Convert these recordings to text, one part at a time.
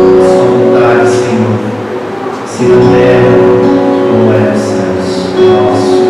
Sua vontade, Senhor, se na terra como é nos céus. Nosso.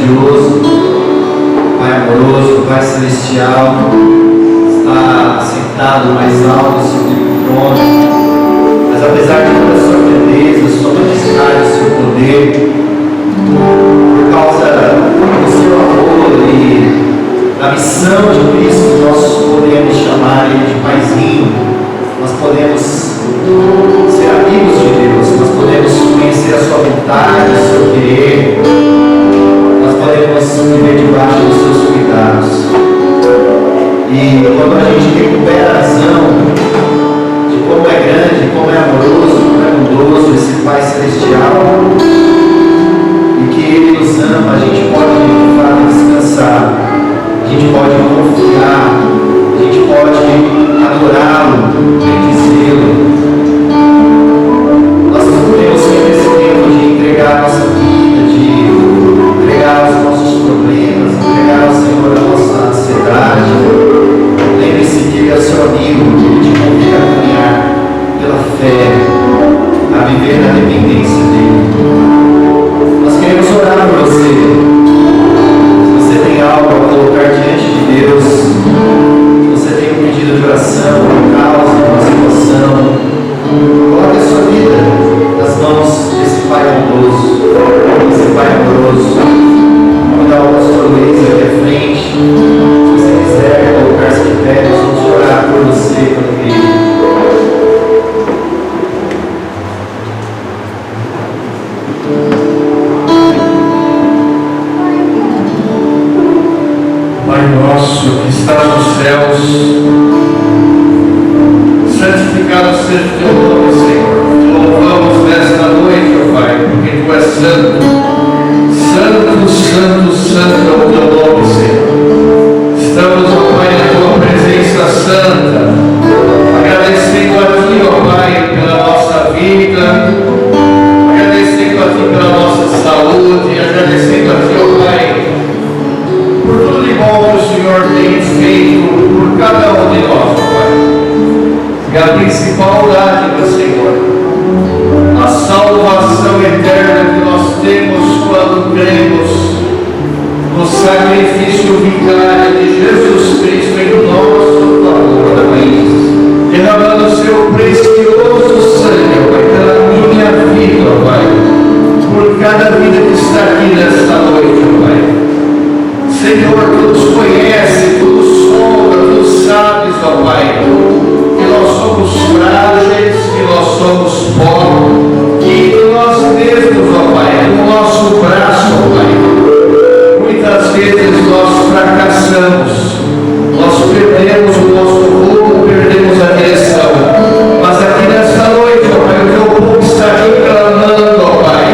grandioso, Pai amoroso, Pai celestial, está sentado no mais alto sobre o trono, mas apesar de toda a sua grandeza, sua majestade, seu poder, por causa do seu amor e da missão de Cristo, nós podemos chamar Ele de Paizinho, nós podemos ser amigos de Deus, nós podemos conhecer a sua vontade, o seu querer, nós podemos viver debaixo dos seus cuidados. E quando a gente recupera a visão de como é grande, como é amoroso, como é bondoso esse Pai Celestial, e que Ele nos ama, a gente pode de fato descansar, a gente pode confiar, a gente pode adorá-lo, bendizê-lo. Nós temos sempre esse tempo de entregar a nossa vida, de entregar os nossos problemas, entregar ao Senhor a nossa ansiedade. Lembre-se que Ele é seu amigo, que Ele te convida a caminhar pela fé, a viver na dependência dEle. Nós queremos orar por você. Se você tem algo a colocar diante de Deus, se você tem um pedido de oração, uma causa, uma situação, coloque a sua vida nas mãos desse Pai amoroso, desse Pai amoroso. Vamos dar o pastor Luiz aqui à frente. Se você quiser colocar-se de pé, nós vamos orar por você, pela igreja. Pai nosso que estás nos céus, santificado seja o teu nome, Senhor. Te louvamos nesta noite, ó Pai, porque tu és santo. Santo, santo, santo é o teu nome, Senhor. Estamos, ó Pai, na tua presença santa, agradecendo a ti, ó Pai, pela nossa vida, agradecendo a ti pela nossa saúde, agradecendo a ti, ó Pai, por tudo de bom que o Senhor tem feito por cada um de nós, ó Pai. E a principal dádiva, Senhor, a salvação eterna que nós temos quando cremos no sacrifício vicário de Jesus Cristo em nosso favor, Pai, derramando o seu precioso sangue, ó Pai, pela minha vida, ó Pai, por cada vida que está aqui nesta noite, ó Pai. Senhor, Tu nos conhece, Tu nos sonda, Tu sabes, ó Pai, que nós somos frágeis, que nós somos pó, que nós mesmos, ó Pai, no nosso braço, ó Pai, muitas vezes nós fracassamos, nós perdemos o nosso rumo, perdemos a direção, mas aqui nesta noite, ó Pai, o Teu povo está aqui clamando, ó Pai,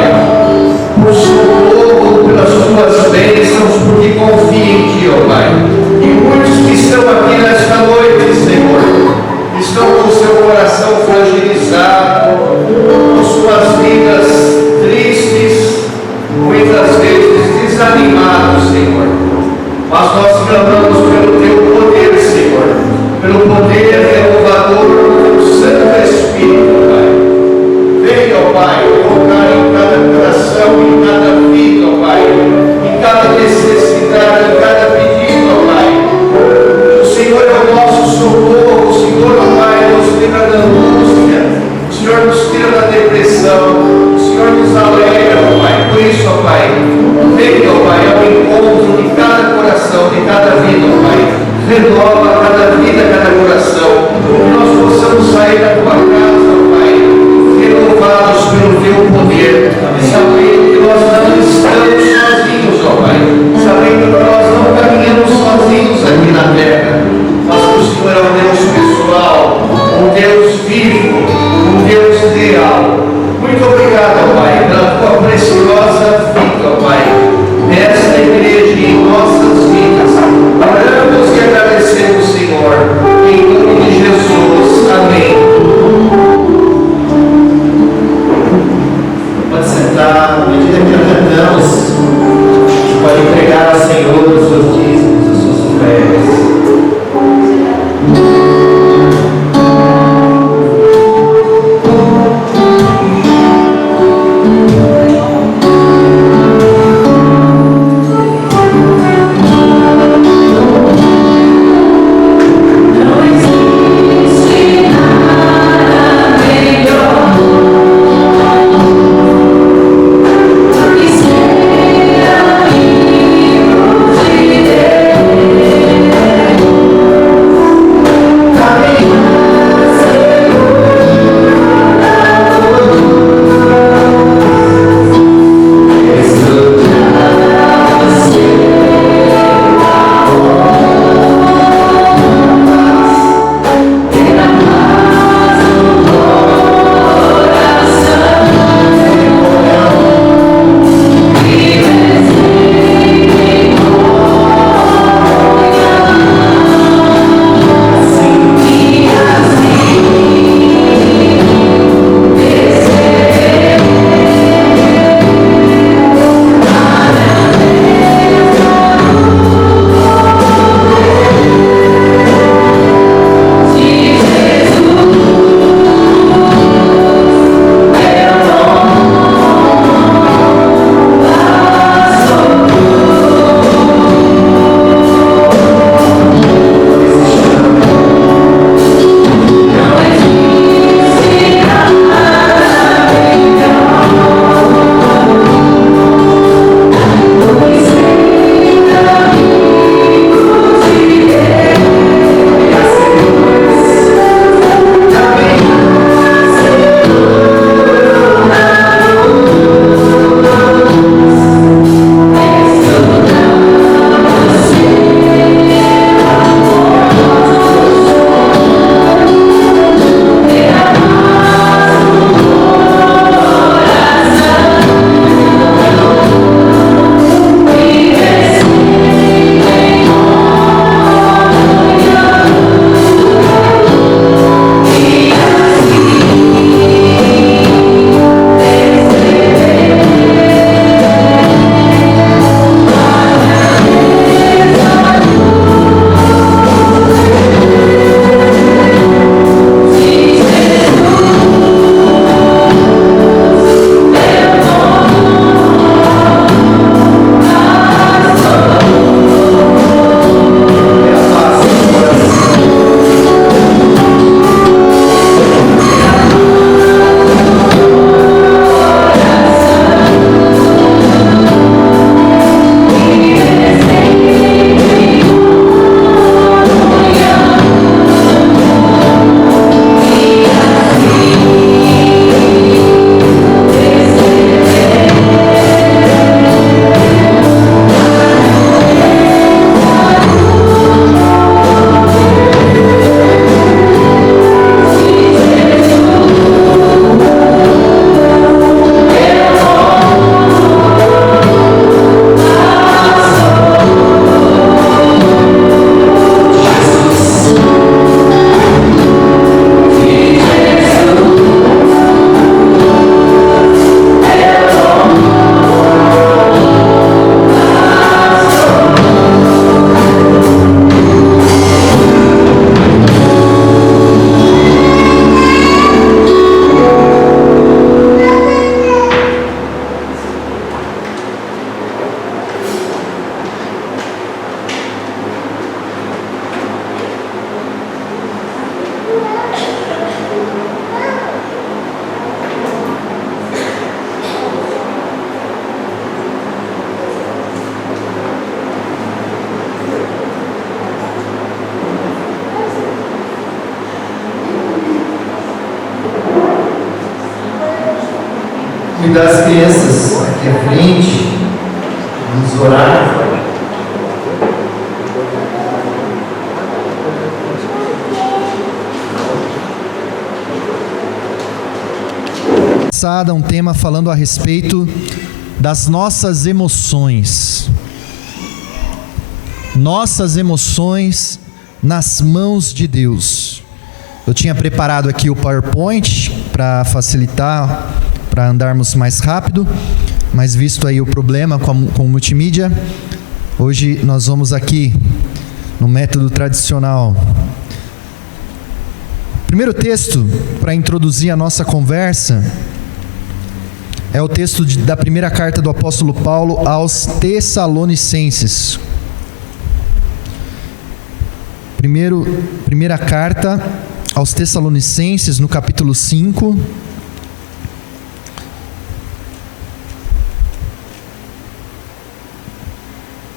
por socorro, pelas Tuas bênçãos, porque confia em Ti, ó Pai. E muitos que estão aqui nesta noite, Senhor, estão com o seu coração fragilizado, com suas vidas tristes, muitas vezes desanimados, Senhor. Mas nós clamamos pelo Teu poder, Senhor, pelo poder renovador do Teu Santo Espírito, Pai. Venha, ó Pai, tocar em cada coração, em cada vida, ó Pai, em cada necessidade, em cada pedido, ó Pai. O Senhor é o nosso socorro, o Senhor, ó Pai, nos livra da angústia, o Senhor nos tira da depressão, o Senhor nos alegra, ó Pai. Por isso, ó Pai, venha, ó Pai, ao encontro de cada coração, de cada vida, ó Pai. Renova cada vida, cada coração, que nós possamos sair da Tua casa, ó Pai, renovados pelo Teu poder, sabendo que nós não estamos sozinhos, ó Pai, sabendo que nós não caminhamos sozinhos aqui na terra, mas que o Senhor é um Deus pessoal, um Deus vivo, um Deus real. Muito obrigado, ó Pai, pela Tua preciosa vida, ó Pai, nesta igreja e em nossas vidas. Oramos e agradecemos, Senhor, em nome de Jesus. Amém. Pode sentar, à medida que cantamos, você pode entregar ao Senhor os seus dízimos, as suas ofertas. convidar as crianças aqui à frente, vamos orar. Um tema falando a respeito das nossas emoções. Nossas emoções nas mãos de Deus. Eu tinha preparado aqui o PowerPoint para facilitar, para andarmos mais rápido, mas visto aí o problema com o multimídia, hoje nós vamos aqui no método tradicional. Primeiro texto para introduzir a nossa conversa é o texto da primeira carta do apóstolo Paulo aos Tessalonicenses. Primeira carta aos Tessalonicenses, no capítulo 5.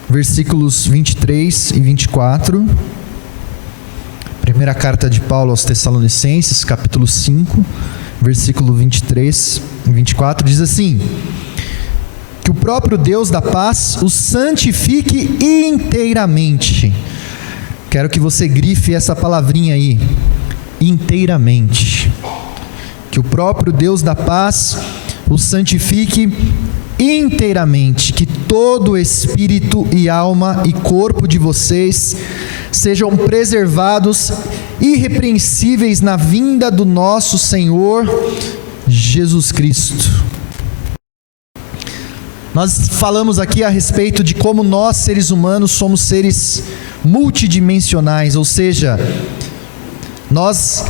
Versículos 23 e 24. Primeira carta de Paulo aos Tessalonicenses, capítulo 5, versículo 23 e 24, diz assim: que o próprio Deus da paz os santifique inteiramente. Quero que você grife essa palavrinha aí, inteiramente. Que o próprio Deus da paz os santifique inteiramente, que todo espírito e alma e corpo de vocês sejam preservados irrepreensíveis na vinda do nosso Senhor Jesus Cristo. Nós falamos aqui a respeito de como nós, seres humanos, somos seres multidimensionais, ou seja, nós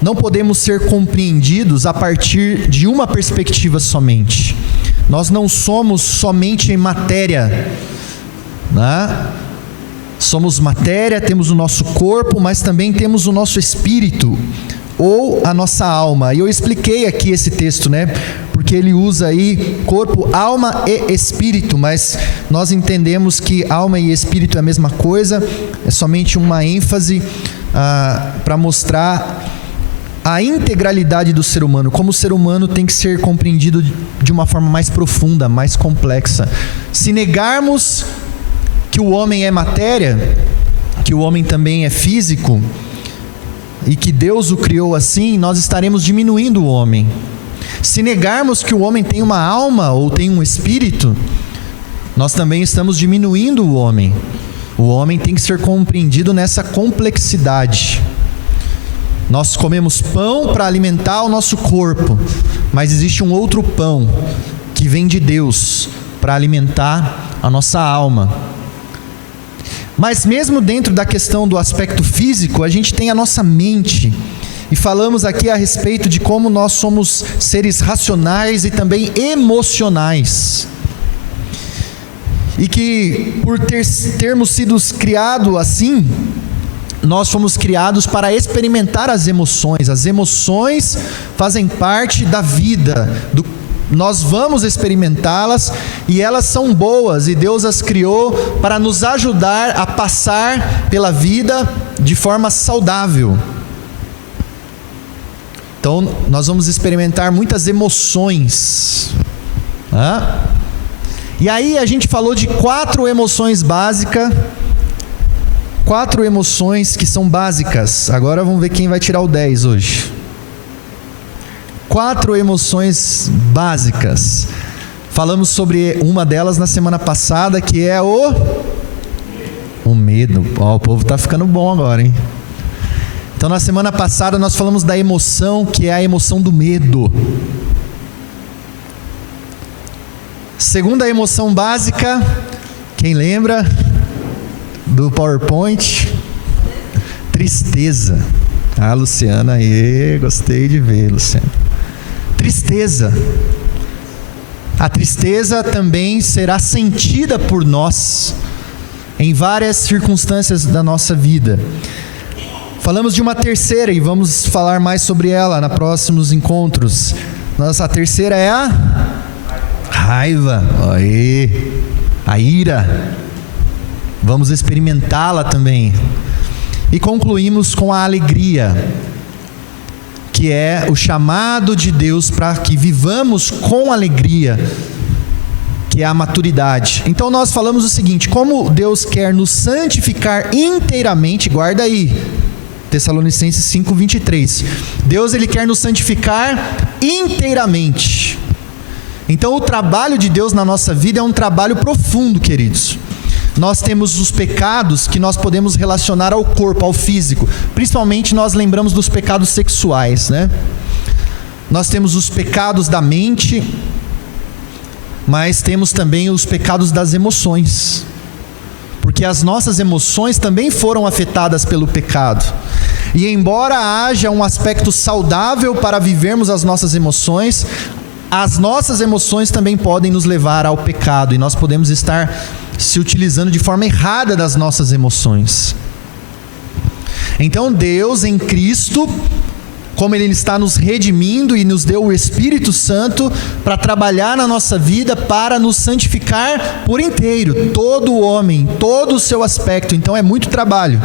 não podemos ser compreendidos a partir de uma perspectiva somente. Nós não somos somente em matéria, né? Somos matéria, temos o nosso corpo, mas também temos o nosso espírito, ou a nossa alma. E eu expliquei aqui esse texto, né? Porque ele usa aí corpo, alma e espírito, mas nós entendemos que alma e espírito é a mesma coisa, é somente uma ênfase para mostrar a integralidade do ser humano, como o ser humano tem que ser compreendido de uma forma mais profunda, mais complexa. Se negarmos que o homem é matéria, que o homem também é físico, e que Deus o criou assim, nós estaremos diminuindo o homem. Se negarmos que o homem tem uma alma ou tem um espírito, nós também estamos diminuindo o homem. O homem tem que ser compreendido nessa complexidade. Nós comemos pão para alimentar o nosso corpo, mas existe um outro pão que vem de Deus para alimentar a nossa alma. Mas mesmo dentro da questão do aspecto físico, a gente tem a nossa mente. E falamos aqui a respeito de como nós somos seres racionais e também emocionais. E que por termos sido criados assim, nós fomos criados para experimentar as emoções. As emoções fazem parte da vida, nós vamos experimentá-las e elas são boas, e Deus as criou para nos ajudar a passar pela vida de forma saudável. Então nós vamos experimentar muitas emoções. E aí a gente falou de 4 emoções básicas. 4 emoções que são básicas. Agora vamos ver quem vai tirar o 10 hoje. 4 emoções básicas. Falamos sobre uma delas na semana passada, que é o medo. O povo está ficando bom agora, hein? Então na semana passada nós falamos da emoção, que é a emoção do medo. Segunda emoção básica, quem lembra do PowerPoint? Tristeza. Luciana, gostei de ver, Luciana. Tristeza. A tristeza também será sentida por nós em várias circunstâncias da nossa vida. Falamos de uma terceira e vamos falar mais sobre ela nos próximos encontros. A terceira é a raiva, a ira. Vamos experimentá-la também. E concluímos com a alegria. que é o chamado de Deus para que vivamos com alegria, que é a maturidade. Então nós falamos o seguinte: como Deus quer nos santificar inteiramente, guarda aí, Tessalonicenses 5:23. Deus, Ele quer nos santificar inteiramente. Então o trabalho de Deus na nossa vida é um trabalho profundo, queridos. Nós temos os pecados que nós podemos relacionar ao corpo, ao físico. Principalmente nós lembramos dos pecados sexuais, né? Nós temos os pecados da mente, mas temos também os pecados das emoções. Porque as nossas emoções também foram afetadas pelo pecado. E embora haja um aspecto saudável para vivermos as nossas emoções, as nossas emoções também podem nos levar ao pecado. E nós podemos estar se utilizando de forma errada das nossas emoções. Então Deus em Cristo, como Ele está nos redimindo e nos deu o Espírito Santo para trabalhar na nossa vida, para nos santificar por inteiro, todo o homem, todo o seu aspecto. Então é muito trabalho.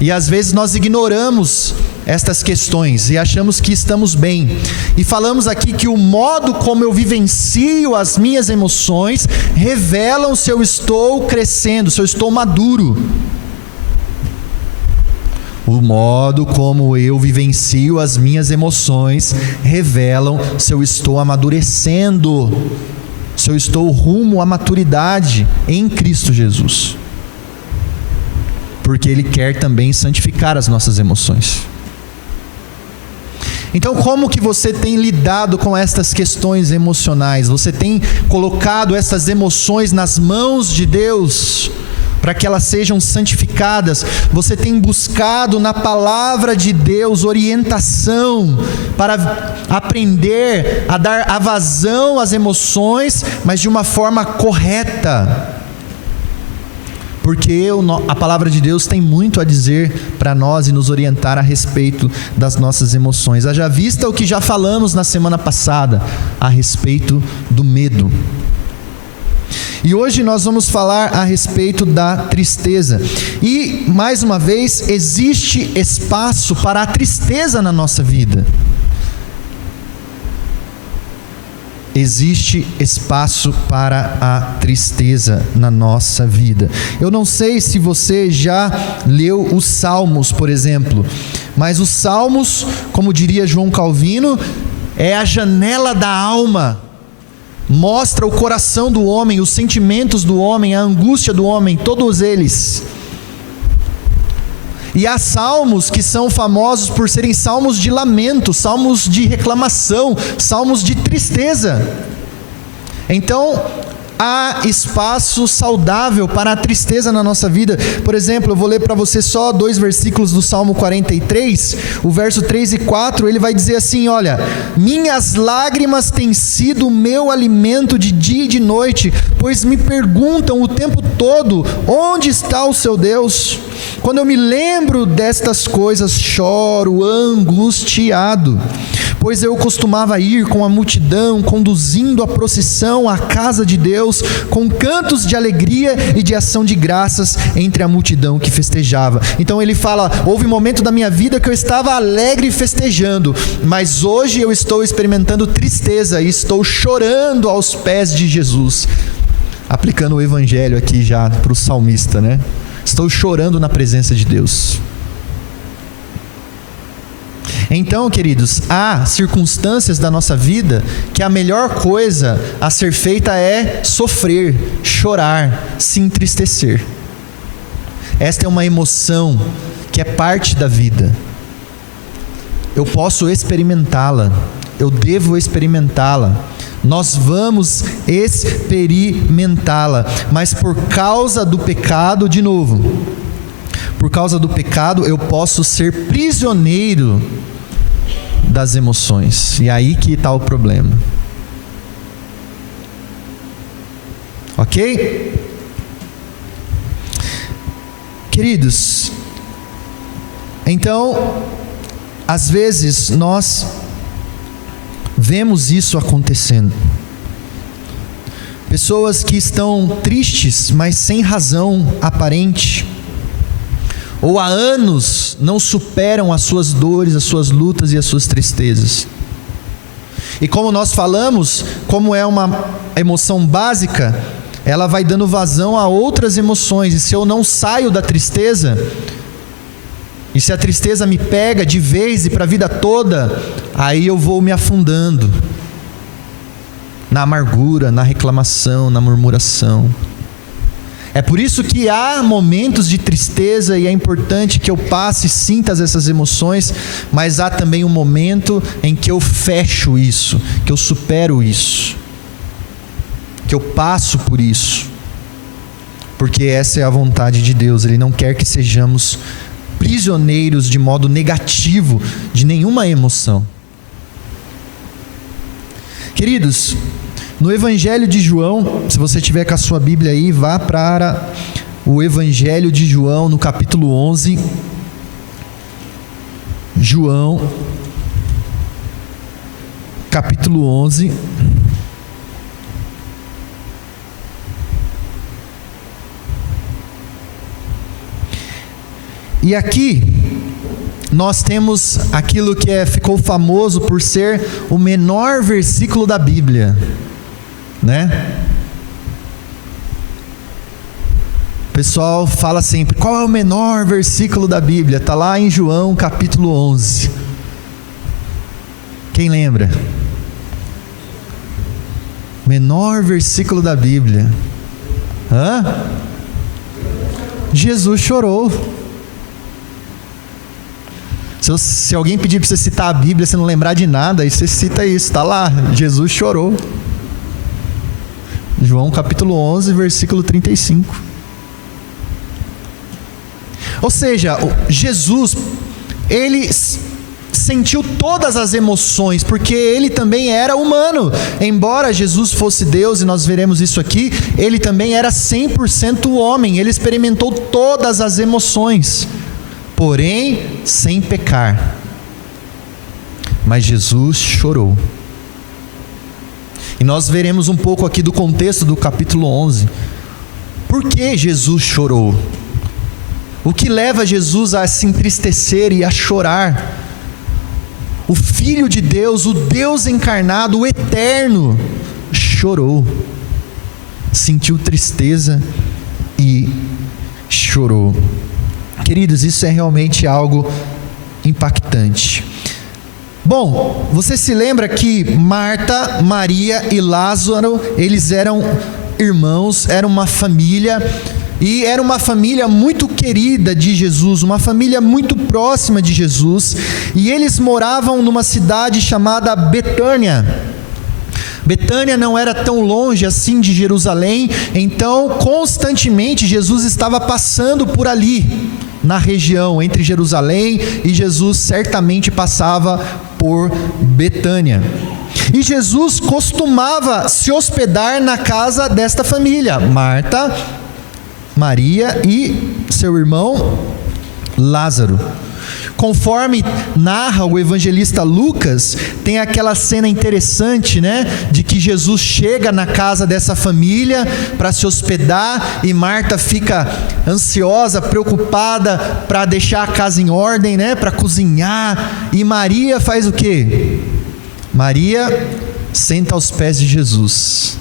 E às vezes nós ignoramos estas questões e achamos que estamos bem. E falamos aqui que o modo como eu vivencio as minhas emoções revelam se eu estou crescendo, se eu estou maduro. O modo como eu vivencio as minhas emoções revelam se eu estou amadurecendo, se eu estou rumo à maturidade em Cristo Jesus. Porque Ele quer também santificar as nossas emoções. Então, como que você tem lidado com estas questões emocionais? Você tem colocado essas emoções nas mãos de Deus para que elas sejam santificadas? Você tem buscado na palavra de Deus orientação para aprender a dar a vazão às emoções, mas de uma forma correta? Porque a palavra de Deus tem muito a dizer para nós e nos orientar a respeito das nossas emoções. Haja vista o que já falamos na semana passada a respeito do medo. E hoje nós vamos falar a respeito da tristeza. E, mais uma vez, existe espaço para a tristeza na nossa vida. Existe espaço para a tristeza na nossa vida. Eu não sei se você já leu os Salmos, por exemplo, mas os Salmos, como diria João Calvino, é a janela da alma. Mostra o coração do homem, os sentimentos do homem, a angústia do homem, todos eles. E há salmos que são famosos por serem salmos de lamento, salmos de reclamação, salmos de tristeza. Então, há espaço saudável para a tristeza na nossa vida. Por exemplo, eu vou ler para você só 2 versículos do Salmo 43, o verso 3 e 4, ele vai dizer assim: olha, minhas lágrimas têm sido o meu alimento de dia e de noite, pois me perguntam o tempo todo, onde está o seu Deus? Quando eu me lembro destas coisas, choro angustiado, pois eu costumava ir com a multidão, conduzindo a procissão à casa de Deus, com cantos de alegria e de ação de graças entre a multidão que festejava. Então ele fala, houve um momento da minha vida que eu estava alegre e festejando, mas hoje eu estou experimentando tristeza e estou chorando aos pés de Jesus. Aplicando o evangelho aqui já para o salmista, né? Estou chorando na presença de Deus. Então, queridos, há circunstâncias da nossa vida que a melhor coisa a ser feita é sofrer, chorar, se entristecer. Esta é uma emoção que é parte da vida. Eu posso experimentá-la, eu devo experimentá-la. Nós vamos experimentá-la, mas por causa do pecado, de novo, por causa do pecado eu posso ser prisioneiro das emoções, e aí que está o problema. Ok? Queridos, então, às vezes nós vemos isso acontecendo. Pessoas que estão tristes, mas sem razão aparente. ou há anos não superam as suas dores, as suas lutas e as suas tristezas. E como nós falamos, como é uma emoção básica, ela vai dando vazão a outras emoções. E se eu não saio da tristeza, e se a tristeza me pega de vez e para a vida toda, aí eu vou me afundando na amargura, na reclamação, na murmuração. É por isso que há momentos de tristeza e é importante que eu passe e sinta essas emoções, mas há também um momento em que eu fecho isso, que eu supero isso, que eu passo por isso, porque essa é a vontade de Deus. Ele não quer que sejamos prisioneiros de modo negativo de nenhuma emoção. Queridos, no Evangelho de João, se você tiver com a sua Bíblia aí, vá para o Evangelho de João, no capítulo 11. João, capítulo 11. E aqui nós temos aquilo que ficou famoso por ser o menor versículo da Bíblia, né? O pessoal fala sempre, qual é o menor versículo da Bíblia? Está lá em João capítulo 11. Quem lembra? Menor versículo da Bíblia. Jesus chorou. Se alguém pedir para você citar a Bíblia, você não lembrar de nada, aí você cita isso, está lá, Jesus chorou. João capítulo 11, versículo 35. Ou seja, Jesus, ele sentiu todas as emoções, porque ele também era humano. Embora Jesus fosse Deus, e nós veremos isso aqui, ele também era 100% homem, ele experimentou todas as emoções, porém sem pecar. Mas Jesus chorou. E nós veremos um pouco aqui do contexto do capítulo 11. Por que Jesus chorou? O que leva Jesus a se entristecer e a chorar? O Filho de Deus, o Deus encarnado, o Eterno, chorou, sentiu tristeza e chorou. Queridos, isso é realmente algo impactante. Bom, você se lembra que Marta, Maria e Lázaro, eles eram irmãos, eram uma família, e era uma família muito querida de Jesus, uma família muito próxima de Jesus, e eles moravam numa cidade chamada Betânia. Betânia não era tão longe assim de Jerusalém, então constantemente Jesus estava passando por ali, na região entre Jerusalém, e Jesus certamente passava por Betânia. E Jesus costumava se hospedar na casa desta família, Marta, Maria e seu irmão Lázaro. Conforme narra o evangelista Lucas, tem aquela cena interessante, né? De que Jesus chega na casa dessa família para se hospedar, e Marta fica ansiosa, preocupada para deixar a casa em ordem, né? Para cozinhar. E Maria faz o quê? Maria senta aos pés de Jesus.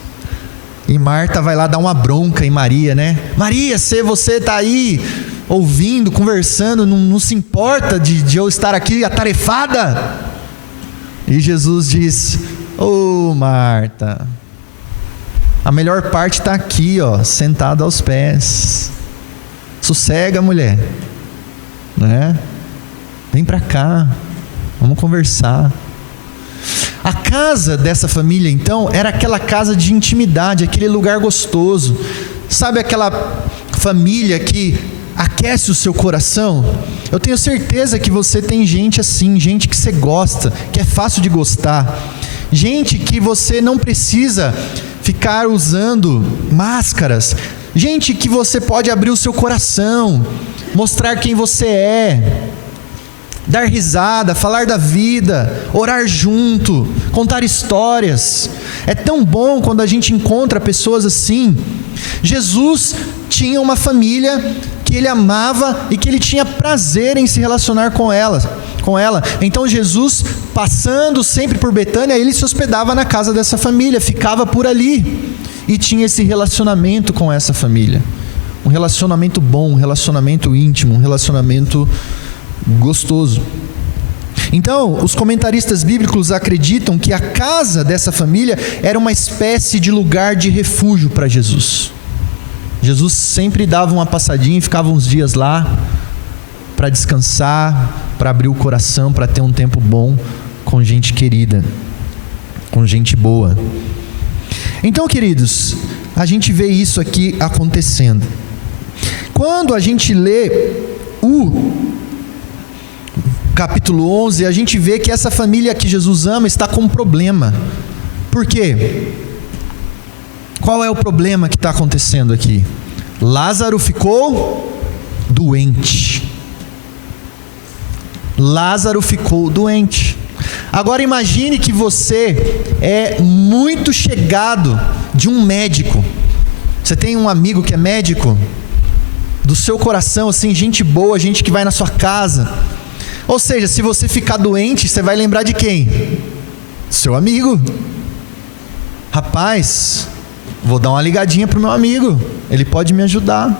E Marta vai lá dar uma bronca em Maria, né? Maria, se você está aí ouvindo, conversando, não se importa de eu estar aqui atarefada? E Jesus diz: ô Marta, a melhor parte está aqui, ó, sentada aos pés. Sossega, mulher, né? Vem para cá, vamos conversar. A casa dessa família, então, era aquela casa de intimidade, aquele lugar gostoso. Sabe aquela família que aquece o seu coração? Eu tenho certeza que você tem gente assim, gente que você gosta, que é fácil de gostar, gente que você não precisa ficar usando máscaras, gente que você pode abrir o seu coração, mostrar quem você é, dar risada, falar da vida, orar junto, contar histórias. É tão bom quando a gente encontra pessoas assim. Jesus tinha uma família que ele amava e que ele tinha prazer em se relacionar com ela. Então Jesus, passando sempre por Betânia, ele se hospedava na casa dessa família, ficava por ali e tinha esse relacionamento com essa família. Um relacionamento bom, um relacionamento íntimo, um relacionamento gostoso. Então, os comentaristas bíblicos acreditam que a casa dessa família era uma espécie de lugar de refúgio para Jesus. Jesus sempre dava uma passadinha e ficava uns dias lá para descansar, para abrir o coração, para ter um tempo bom com gente querida, com gente boa. Então, queridos, a gente vê isso aqui acontecendo. Quando a gente lê o capítulo 11, a gente vê que essa família que Jesus ama está com um problema. Por quê? Qual é o problema que está acontecendo aqui? Lázaro ficou doente. Lázaro ficou doente. Agora imagine que você é muito chegado de um médico. Você tem um amigo que é médico, do seu coração, assim, gente boa, gente que vai na sua casa. Ou seja, se você ficar doente, você vai lembrar de quem? Seu amigo. Rapaz, vou dar uma ligadinha para o meu amigo, ele pode me ajudar.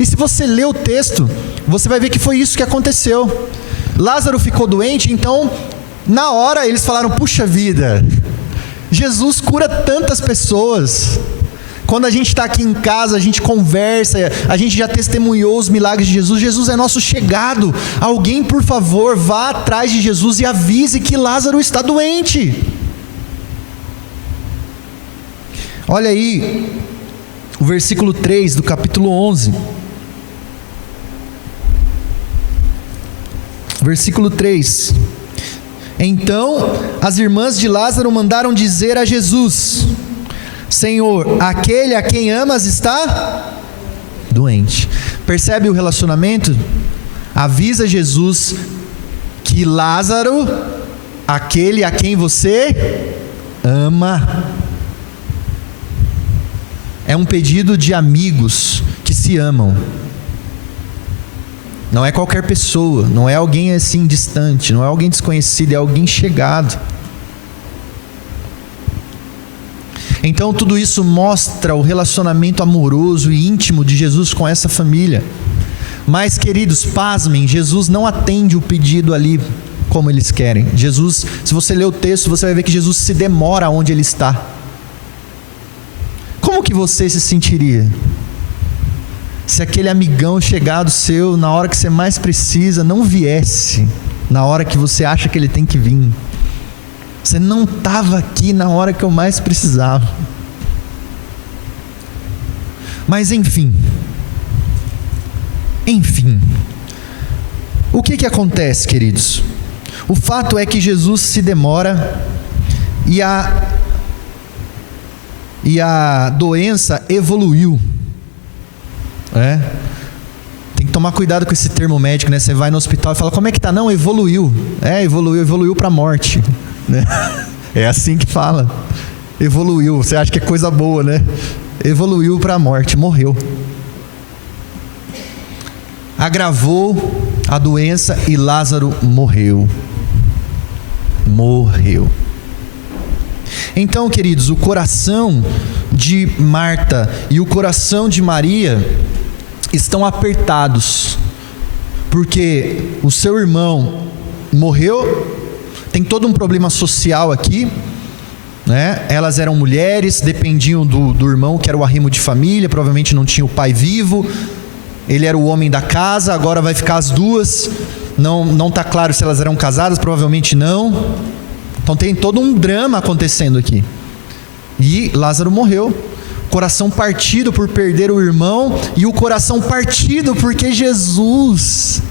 E se você ler o texto, você vai ver que foi isso que aconteceu. Lázaro ficou doente, então na hora eles falaram: puxa vida, Jesus cura tantas pessoas. Quando a gente está aqui em casa, a gente conversa, a gente já testemunhou os milagres de Jesus. Jesus é nosso chegado. Alguém, por favor, vá atrás de Jesus e avise que Lázaro está doente. Olha aí o versículo 3 do capítulo 11. Versículo 3. Então as irmãs de Lázaro mandaram dizer a Jesus: Senhor, aquele a quem amas está doente. Percebe o relacionamento? Avisa Jesus que Lázaro, aquele a quem você ama. É um pedido de amigos que se amam. Não é qualquer pessoa, não é alguém assim distante, não é alguém desconhecido, é alguém chegado. Então tudo isso mostra o relacionamento amoroso e íntimo de Jesus com essa família. Mas, queridos, pasmem, Jesus não atende o pedido ali como eles querem. Jesus, se você ler o texto, você vai ver que Jesus se demora onde ele está. Como que você se sentiria se aquele amigão chegado seu, na hora que você mais precisa, não viesse na hora que você acha que ele tem que vir? Você não estava aqui na hora que eu mais precisava. Mas enfim, o que acontece, queridos? O fato é que Jesus se demora e a doença evoluiu. Tem que tomar cuidado com esse termo médico, né? Você vai no hospital e fala: como é que tá? Não, evoluiu. Evoluiu para a morte. É assim que fala. Evoluiu, você acha que é coisa boa, né? Evoluiu para a morte, morreu. Agravou a doença e Lázaro morreu. Então, queridos, o coração de Marta e o coração de Maria estão apertados, porque o seu irmão morreu. Tem todo um problema social aqui, né? Elas eram mulheres, dependiam do irmão, que era o arrimo de família, provavelmente não tinha o pai vivo, ele era o homem da casa, agora vai ficar as duas, não está claro se elas eram casadas, provavelmente não. Então tem todo um drama acontecendo aqui. E Lázaro morreu, coração partido por perder o irmão, e o coração partido porque Jesus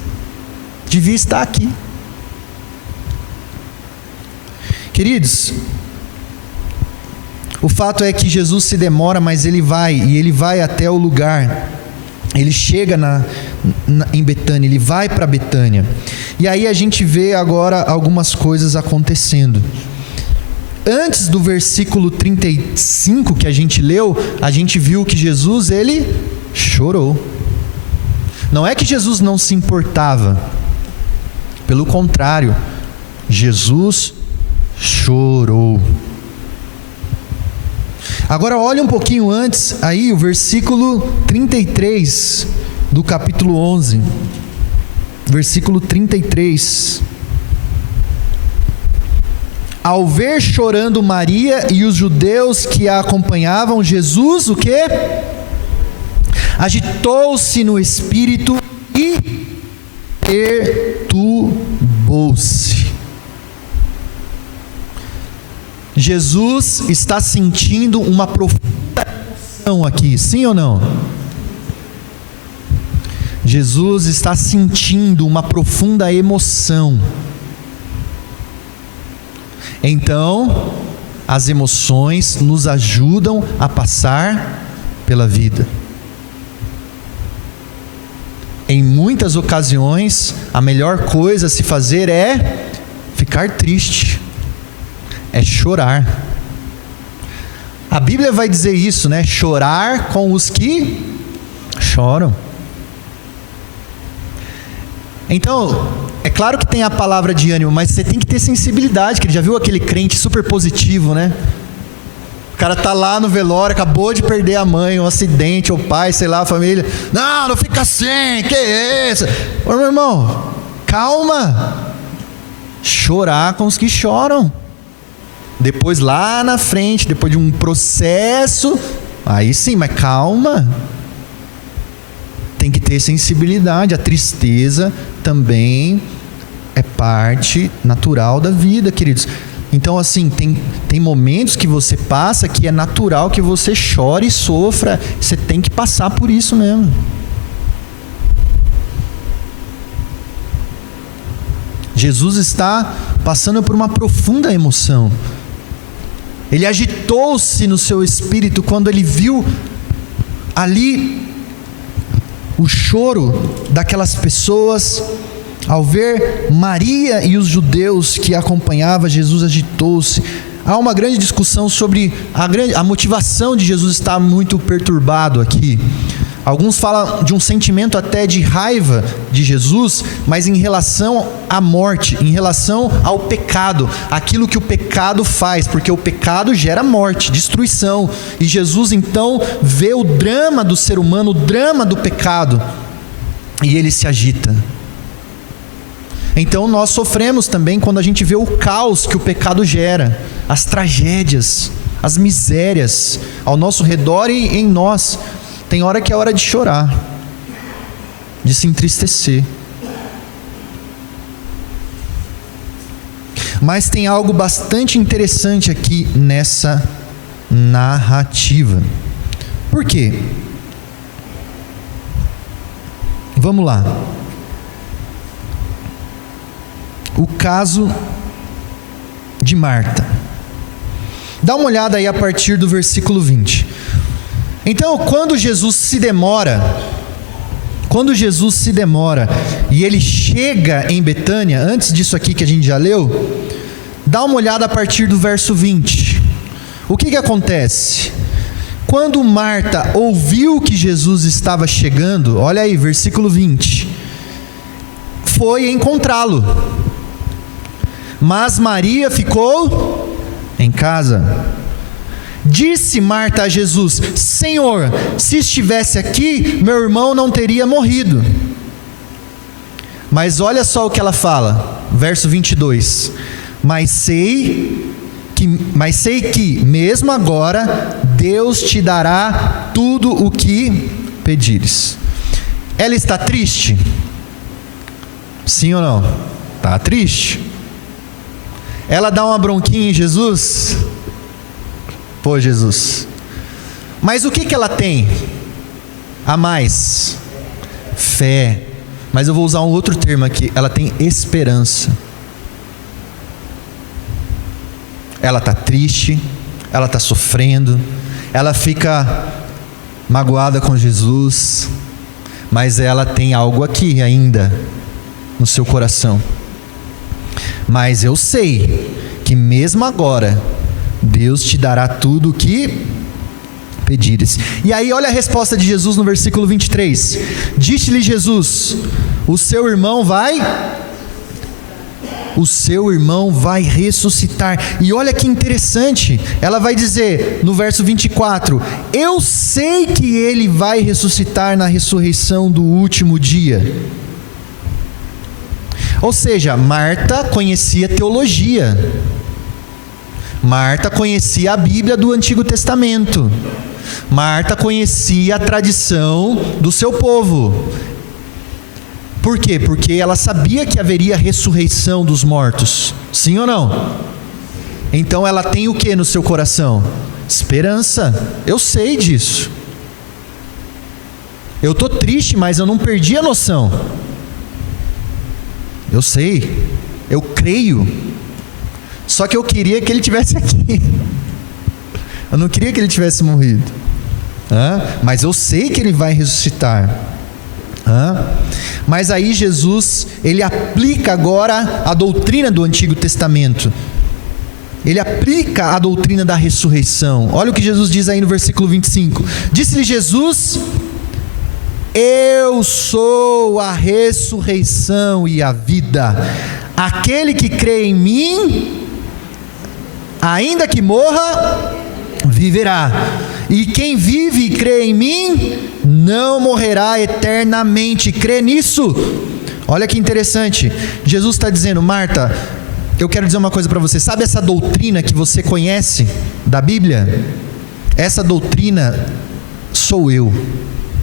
devia estar aqui. Queridos, o fato é que Jesus se demora, mas ele vai até o lugar. Ele chega em Betânia, ele vai para Betânia. E aí a gente vê agora algumas coisas acontecendo. Antes do versículo 35 que a gente leu, a gente viu que Jesus, ele chorou. Não é que Jesus não se importava. Pelo contrário, Jesus chorou. Agora olha um pouquinho antes, aí o versículo 33 do capítulo 11. Versículo 33. Ao ver chorando Maria e os judeus que a acompanhavam, Jesus, o quê? Agitou-se no espírito e perturbou-se. Jesus está sentindo uma profunda emoção aqui, sim ou não? Jesus está sentindo uma profunda emoção. Então, as emoções nos ajudam a passar pela vida. Em muitas ocasiões, a melhor coisa a se fazer é ficar triste, é chorar. A Bíblia vai dizer isso, né? Chorar com os que choram. Então, é claro que tem a palavra de ânimo, mas você tem que ter sensibilidade, que ele já viu aquele crente super positivo, né? O cara tá lá no velório, acabou de perder a mãe, um acidente, ou pai, sei lá, a família. Não fica assim, que isso? Ô, meu irmão, calma. Chorar com os que choram. Depois lá na frente, depois de um processo, aí sim, mas calma. Tem que ter sensibilidade. A tristeza também é parte natural da vida, queridos. Então, assim, tem momentos que você passa que é natural que você chore e sofra. Você tem que passar por isso mesmo. Jesus está passando por uma profunda emoção. Ele agitou-se no seu espírito quando ele viu ali o choro daquelas pessoas. Ao ver Maria e os judeus que acompanhavam, Jesus agitou-se. Há uma grande discussão sobre a motivação de Jesus estar muito perturbado aqui. Alguns falam de um sentimento até de raiva de Jesus, mas em relação à morte, em relação ao pecado, aquilo que o pecado faz, porque o pecado gera morte, destruição. E Jesus então vê o drama do ser humano, o drama do pecado, e ele se agita. Então nós sofremos também quando a gente vê o caos que o pecado gera, as tragédias, as misérias ao nosso redor e em nós. Tem hora que é hora de chorar, de se entristecer. Mas tem algo bastante interessante aqui nessa narrativa. Por quê? Vamos lá. O caso de Marta. Dá uma olhada aí a partir do versículo 20. Então, quando Jesus se demora e ele chega em Betânia, antes disso aqui que a gente já leu, dá uma olhada a partir do verso 20. O que acontece? Quando Marta ouviu que Jesus estava chegando, olha aí, versículo 20, foi encontrá-lo. Mas Maria ficou em casa. Disse Marta a Jesus: Senhor, se estivesse aqui, meu irmão não teria morrido. Mas olha só o que ela fala, verso 22. Mas sei que mesmo agora Deus te dará tudo o que pedires. Ela está triste? Sim ou não? Está triste. Ela dá uma bronquinha em Jesus? Pô, Jesus. Mas o que ela tem a mais? Fé. Mas eu vou usar um outro termo aqui. Ela tem esperança. Ela está triste, ela está sofrendo, ela fica magoada com Jesus, mas ela tem algo aqui ainda no seu coração. Mas eu sei que mesmo agora Deus te dará tudo o que pedires. E aí olha a resposta de Jesus no versículo 23. Disse-lhe Jesus: o seu irmão vai ressuscitar. E olha que interessante, ela vai dizer no verso 24: eu sei que ele vai ressuscitar na ressurreição do último dia. Ou seja, Marta conhecia teologia, Marta conhecia a Bíblia do Antigo Testamento, Marta conhecia a tradição do seu povo. Por quê? Porque ela sabia que haveria ressurreição dos mortos. Sim ou não? Então ela tem o que no seu coração? Esperança. Eu sei disso. Eu estou triste, mas eu não perdi a noção. Eu sei. Eu creio. Só que eu queria que ele tivesse aqui. Eu não queria que ele tivesse morrido. Mas eu sei que ele vai ressuscitar. Mas aí Jesus, ele aplica agora a doutrina do Antigo Testamento. Ele aplica a doutrina da ressurreição. Olha o que Jesus diz aí no versículo 25. Disse-lhe Jesus: eu sou a ressurreição e a vida. Aquele que crê em mim, ainda que morra, viverá. E quem vive e crê em mim, não morrerá eternamente. Crê nisso? Olha que interessante. Jesus está dizendo: Marta, eu quero dizer uma coisa para você. Sabe essa doutrina que você conhece da Bíblia? Essa doutrina sou eu.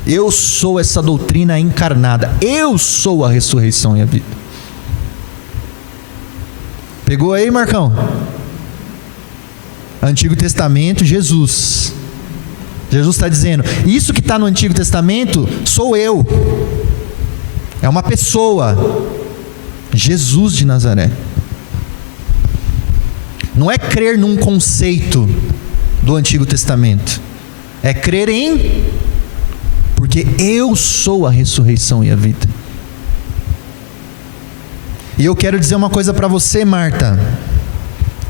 Eu sou essa doutrina encarnada. Eu sou a ressurreição e a vida. Pegou aí, Marcão? Antigo Testamento, Jesus. Jesus está dizendo: isso que está no Antigo Testamento sou eu. É uma pessoa, Jesus de Nazaré. Não é crer num conceito do Antigo Testamento, é crer em, porque eu sou a ressurreição e a vida. E eu quero dizer uma coisa para você, Marta.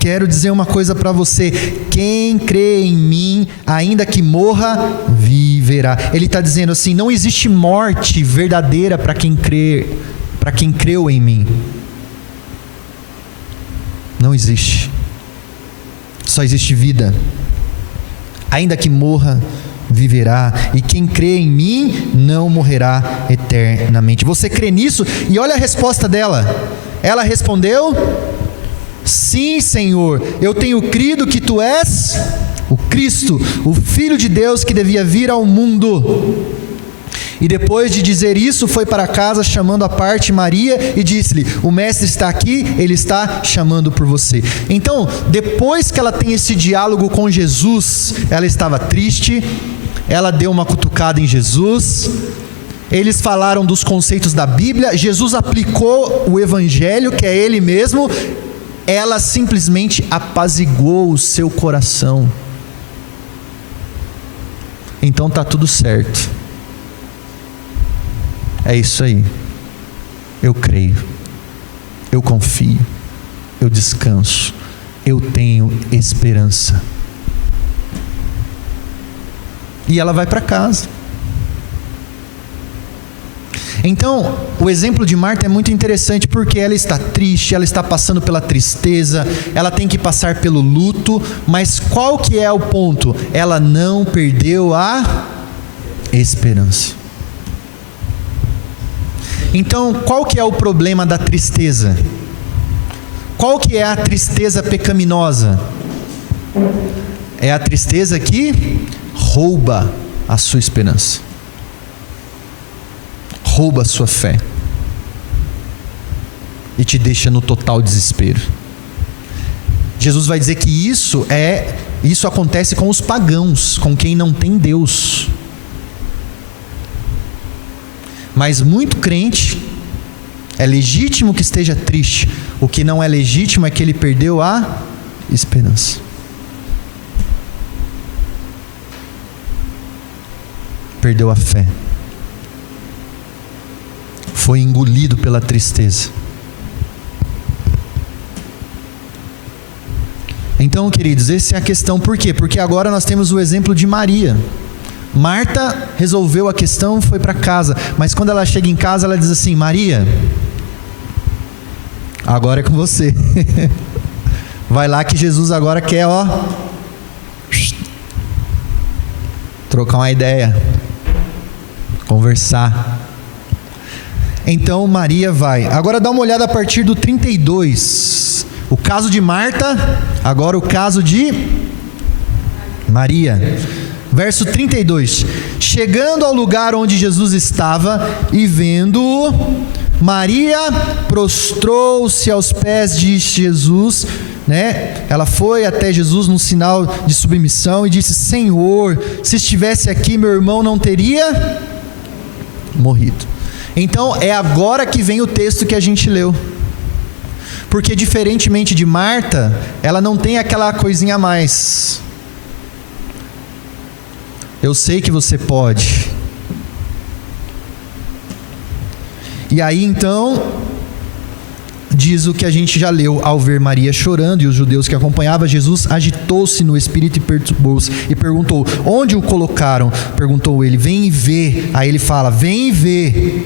Quero dizer uma coisa para você: quem crê em mim, ainda que morra, viverá. Ele está dizendo assim: não existe morte verdadeira para quem crê, para quem creu em mim. Não existe. Só existe vida. Ainda que morra, viverá. E quem crê em mim não morrerá eternamente. Você crê nisso? E olha a resposta dela. Ela respondeu: sim, Senhor, eu tenho crido que Tu és o Cristo, o Filho de Deus que devia vir ao mundo. E depois de dizer isso, foi para casa, chamando à parte Maria, e disse-lhe: o Mestre está aqui, Ele está chamando por você. Então, depois que ela tem esse diálogo com Jesus, ela estava triste, ela deu uma cutucada em Jesus, eles falaram dos conceitos da Bíblia, Jesus aplicou o Evangelho, que é Ele mesmo. Ela simplesmente apaziguou o seu coração. Então está tudo certo. É isso aí. Eu creio, eu confio, eu descanso, eu tenho esperança. E ela vai para casa. Então, o exemplo de Marta é muito interessante, porque ela está triste, ela está passando pela tristeza, ela tem que passar pelo luto, mas qual que é o ponto? Ela não perdeu a esperança. Então, qual que é o problema da tristeza? Qual que é a tristeza pecaminosa? É a tristeza que rouba a sua esperança, rouba a sua fé e te deixa no total desespero. Jesus vai dizer que isso acontece com os pagãos, com quem não tem Deus. Mas muito crente, é legítimo que esteja triste. O que não é legítimo é que ele perdeu a esperança. Perdeu a fé. Foi engolido pela tristeza. Então, queridos, essa é a questão. Por quê? Porque agora nós temos o exemplo de Maria. Marta resolveu a questão, foi para casa, mas quando ela chega em casa, ela diz assim: Maria, agora é com você. Vai lá que Jesus agora quer, trocar uma ideia, conversar. Então Maria vai. Agora dá uma olhada a partir do 32. O caso de Marta, agora o caso de Maria. Verso 32. Chegando ao lugar onde Jesus estava e vendo-o, Maria prostrou-se aos pés de Jesus, Ela foi até Jesus num sinal de submissão e disse: Senhor, se estivesse aqui, meu irmão não teria morrido. Então é agora que vem o texto que a gente leu. Porque diferentemente de Marta, ela não tem aquela coisinha a mais. Eu sei que você pode. E aí então, diz o que a gente já leu: ao ver Maria chorando e os judeus que acompanhavam, Jesus agitou-se no espírito e perturbou-se e perguntou: onde o colocaram? Perguntou ele: vem e vê. Aí ele fala: vem e vê.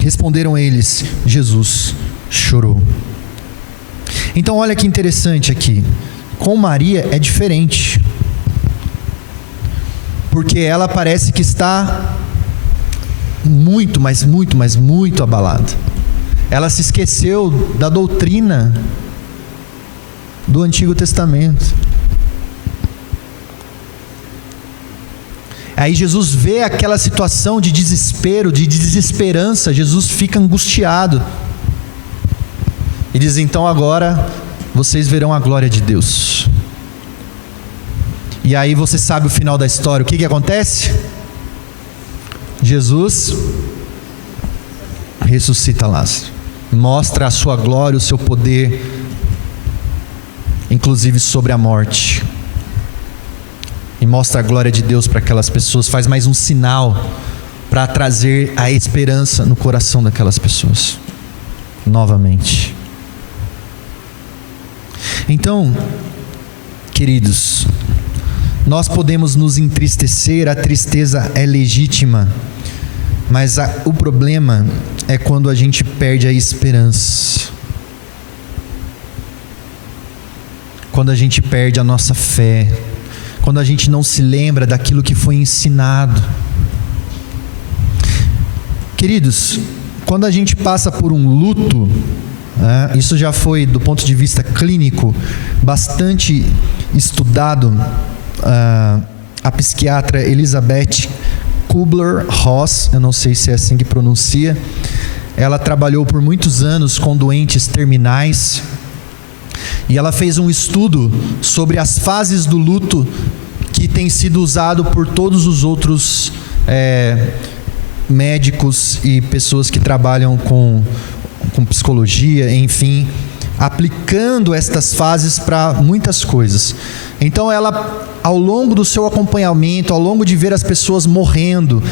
Responderam eles: Jesus chorou. Então olha que interessante aqui. Com Maria é diferente, porque ela parece que está muito, mas muito abalada. Ela se esqueceu da doutrina do Antigo Testamento. Aí Jesus vê aquela situação de desespero, de desesperança. Jesus fica angustiado e diz: então agora vocês verão a glória de Deus. E aí você sabe o final da história. O que acontece? Jesus ressuscita Lázaro, mostra a sua glória, o seu poder, inclusive sobre a morte, e mostra a glória de Deus para aquelas pessoas. Faz mais um sinal para trazer a esperança no coração daquelas pessoas novamente. Então, queridos, nós podemos nos entristecer, a tristeza é legítima, mas o problema é quando a gente perde a esperança, quando a gente perde a nossa fé, quando a gente não se lembra daquilo que foi ensinado. Queridos, quando a gente passa por um luto, isso já foi, do ponto de vista clínico, bastante estudado. A psiquiatra Elizabeth Kubler-Ross, eu não sei se é assim que pronuncia, ela trabalhou por muitos anos com doentes terminais, e ela fez um estudo sobre as fases do luto que tem sido usado por todos os outros médicos e pessoas que trabalham com psicologia, enfim, aplicando estas fases para muitas coisas. Então ela, ao longo do seu acompanhamento, ao longo de ver as pessoas morrendo,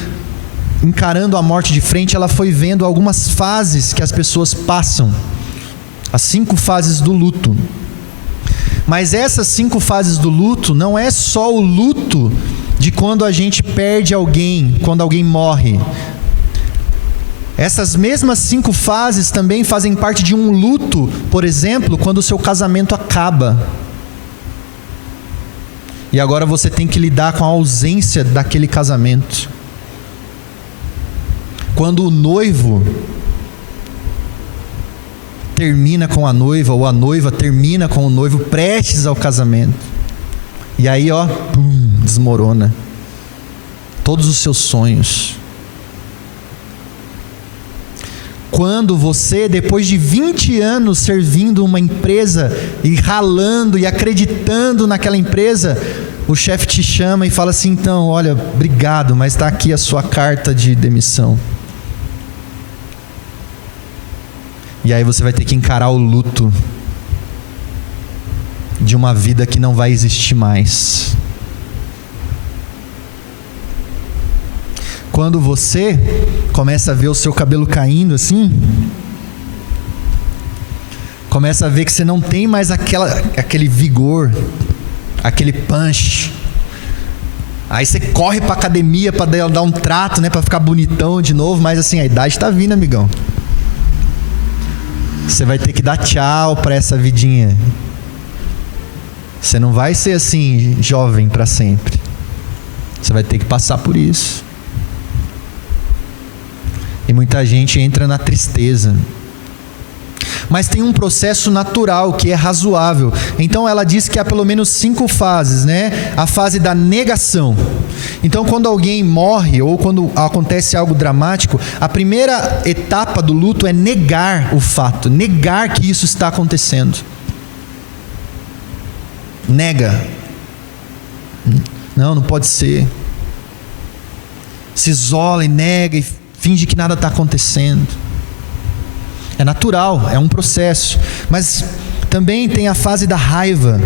encarando a morte de frente, ela foi vendo algumas fases que as pessoas passam, as 5 fases do luto. Mas essas 5 fases do luto não é só o luto de quando a gente perde alguém, quando alguém morre. Essas mesmas 5 fases também fazem parte de um luto, por exemplo, quando o seu casamento acaba. E agora você tem que lidar com a ausência daquele casamento. Quando o noivo termina com a noiva, ou a noiva termina com o noivo prestes ao casamento. E aí, desmorona todos os seus sonhos. Quando você, depois de 20 anos servindo uma empresa e ralando e acreditando naquela empresa, o chefe te chama e fala assim: então, olha, obrigado, mas está aqui a sua carta de demissão. E aí você vai ter que encarar o luto de uma vida que não vai existir mais. Quando você começa a ver o seu cabelo caindo assim, Começa a ver que você não tem mais aquele vigor, aquele punch. Aí você corre pra academia pra dar um trato, né? Pra ficar bonitão de novo. Mas assim, a idade tá vindo, amigão. Você vai ter que dar tchau pra essa vidinha. Você não vai ser assim, jovem pra sempre. Você vai ter que passar por isso. E muita gente entra na tristeza. Mas tem um processo natural que é razoável. Então ela diz que há pelo menos 5 fases, né? A fase da negação. Então quando alguém morre ou quando acontece algo dramático, a primeira etapa do luto é negar o fato, negar que isso está acontecendo. Nega. Não pode ser. Se isola e nega e finge que nada está acontecendo. É natural, é um processo. Mas também tem a fase da raiva,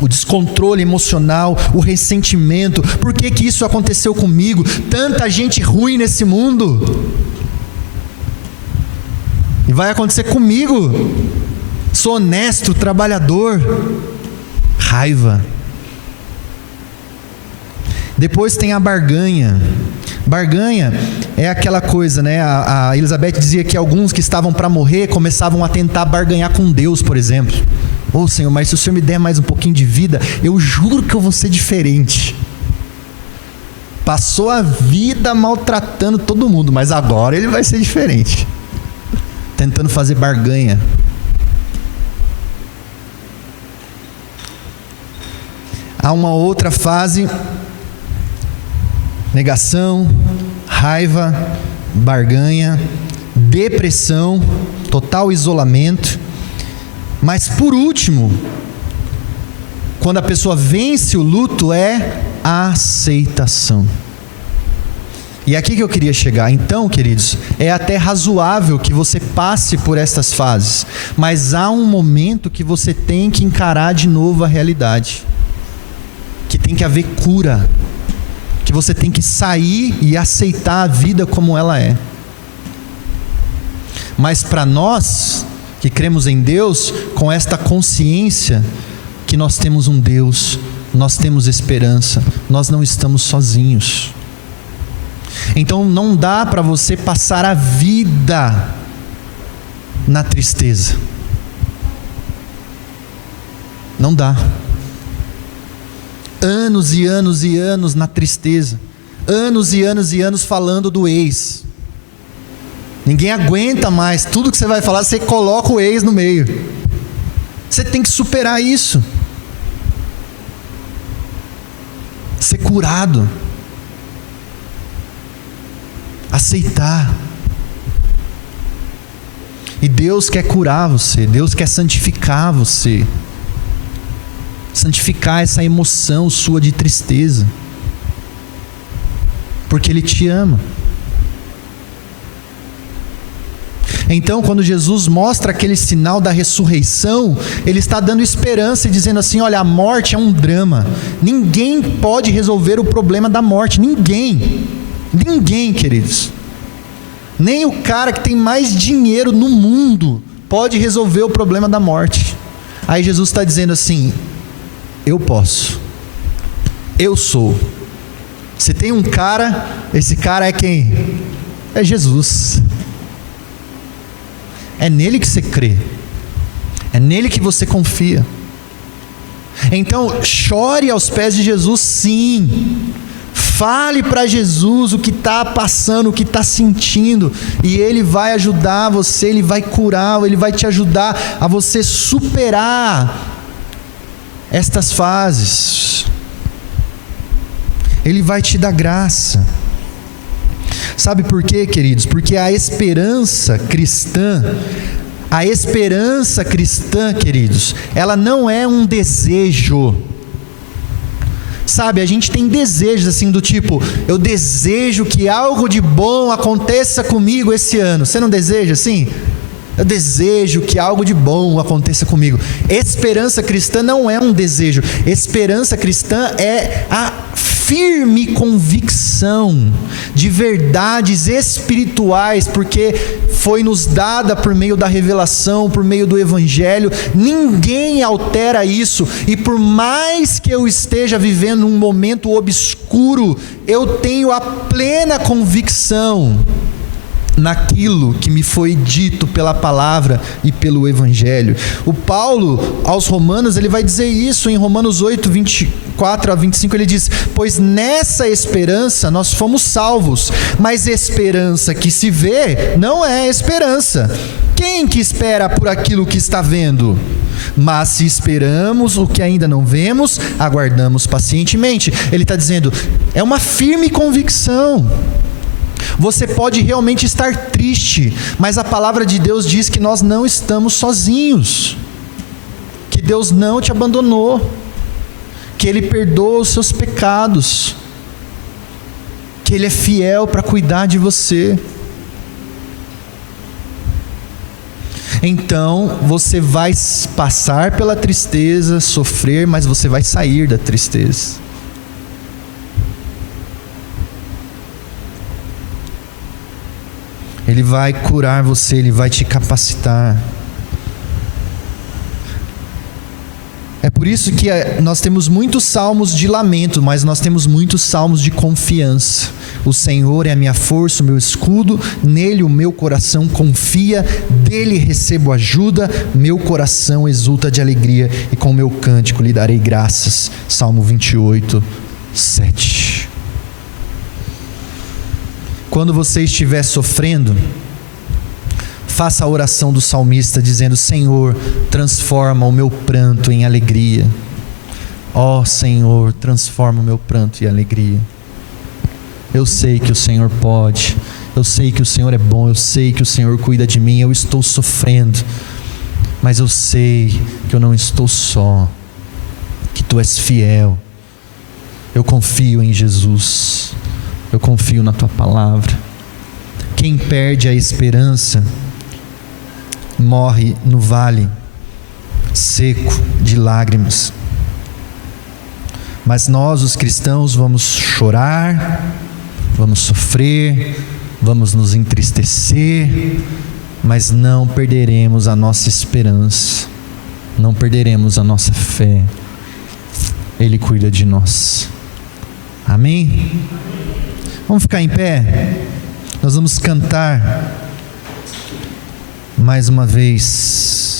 o descontrole emocional, o ressentimento. Por que isso aconteceu comigo? Tanta gente ruim nesse mundo. E vai acontecer comigo. Sou honesto, trabalhador. Raiva. Depois tem a barganha. Barganha é aquela coisa, né? A Elizabeth dizia que alguns que estavam para morrer começavam a tentar barganhar com Deus, por exemplo. Ô Senhor, mas se o Senhor me der mais um pouquinho de vida, eu juro que eu vou ser diferente. Passou a vida maltratando todo mundo, mas agora ele vai ser diferente. Tentando fazer barganha. Há uma outra fase: negação, raiva, barganha, depressão, total isolamento. Mas por último, quando a pessoa vence o luto, é a aceitação. E aqui que eu queria chegar. Então, queridos, é até razoável que você passe por estas fases, mas há um momento que você tem que encarar de novo a realidade, que tem que haver cura, que você tem que sair e aceitar a vida como ela é. Mas para nós que cremos em Deus, com esta consciência que nós temos um Deus, nós temos esperança, nós não estamos sozinhos. Então não dá para você passar a vida na tristeza. Não dá. Anos e anos e anos na tristeza. Anos e anos e anos falando do ex. Ninguém aguenta mais. Tudo que você vai falar, você coloca o ex no meio. Você tem que superar isso. Ser curado. Aceitar. E Deus quer curar você. Deus quer santificar você. Santificar essa emoção sua de tristeza. Porque Ele te ama. Então, quando Jesus mostra aquele sinal da ressurreição, Ele está dando esperança e dizendo assim: olha, a morte é um drama. Ninguém pode resolver o problema da morte. Ninguém. Ninguém, queridos. Nem o cara que tem mais dinheiro no mundo pode resolver o problema da morte. Aí Jesus está dizendo assim: eu posso. Eu sou. Se tem um cara, esse cara é quem? É Jesus. É nele que você crê. É nele que você confia. Então, chore aos pés de Jesus, sim. Fale para Jesus o que está passando, o que está sentindo, e Ele vai ajudar você, Ele vai curar, Ele vai te ajudar a você superar estas fases. Ele vai te dar graça. Sabe por quê, queridos? Porque a esperança cristã, queridos, ela não é um desejo. Sabe, a gente tem desejos assim do tipo: eu desejo que algo de bom aconteça comigo esse ano. Você não deseja assim? Eu desejo que algo de bom aconteça comigo. Esperança cristã não é um desejo. Esperança cristã é a firme convicção de verdades espirituais, porque foi nos dada por meio da revelação, por meio do Evangelho. Ninguém altera isso, e por mais que eu esteja vivendo um momento obscuro, eu tenho a plena convicção naquilo que me foi dito pela palavra e pelo Evangelho. O Paulo aos Romanos, ele vai dizer isso em Romanos 8, 24 a 25, ele diz: pois nessa esperança nós fomos salvos, mas esperança que se vê não é esperança. Quem que espera por aquilo que está vendo? Mas se esperamos o que ainda não vemos, aguardamos pacientemente. Ele está dizendo, é uma firme convicção. Você pode realmente estar triste, mas a palavra de Deus diz que nós não estamos sozinhos, que Deus não te abandonou, que Ele perdoa os seus pecados, que Ele é fiel para cuidar de você. Então você vai passar pela tristeza, sofrer, mas você vai sair da tristeza. Ele vai curar você, Ele vai te capacitar. É por isso que nós temos muitos salmos de lamento, mas nós temos muitos salmos de confiança. O Senhor é a minha força, o meu escudo, nele o meu coração confia, dele recebo ajuda, meu coração exulta de alegria, e com o meu cântico lhe darei graças. Salmo 28, 7. Quando você estiver sofrendo, faça a oração do salmista dizendo: Senhor, transforma o meu pranto em alegria. Ó Senhor, transforma o meu pranto em alegria. Eu sei que o Senhor pode, eu sei que o Senhor é bom, eu sei que o Senhor cuida de mim. Eu estou sofrendo, mas eu sei que eu não estou só, que Tu és fiel. Eu confio em Jesus, eu confio na Tua palavra. Quem perde a esperança morre no vale seco de lágrimas. Mas nós, os cristãos, vamos chorar, vamos sofrer, vamos nos entristecer, mas não perderemos a nossa esperança, não perderemos a nossa fé. Ele cuida de nós. Amém? Vamos ficar em pé? Nós vamos cantar mais uma vez.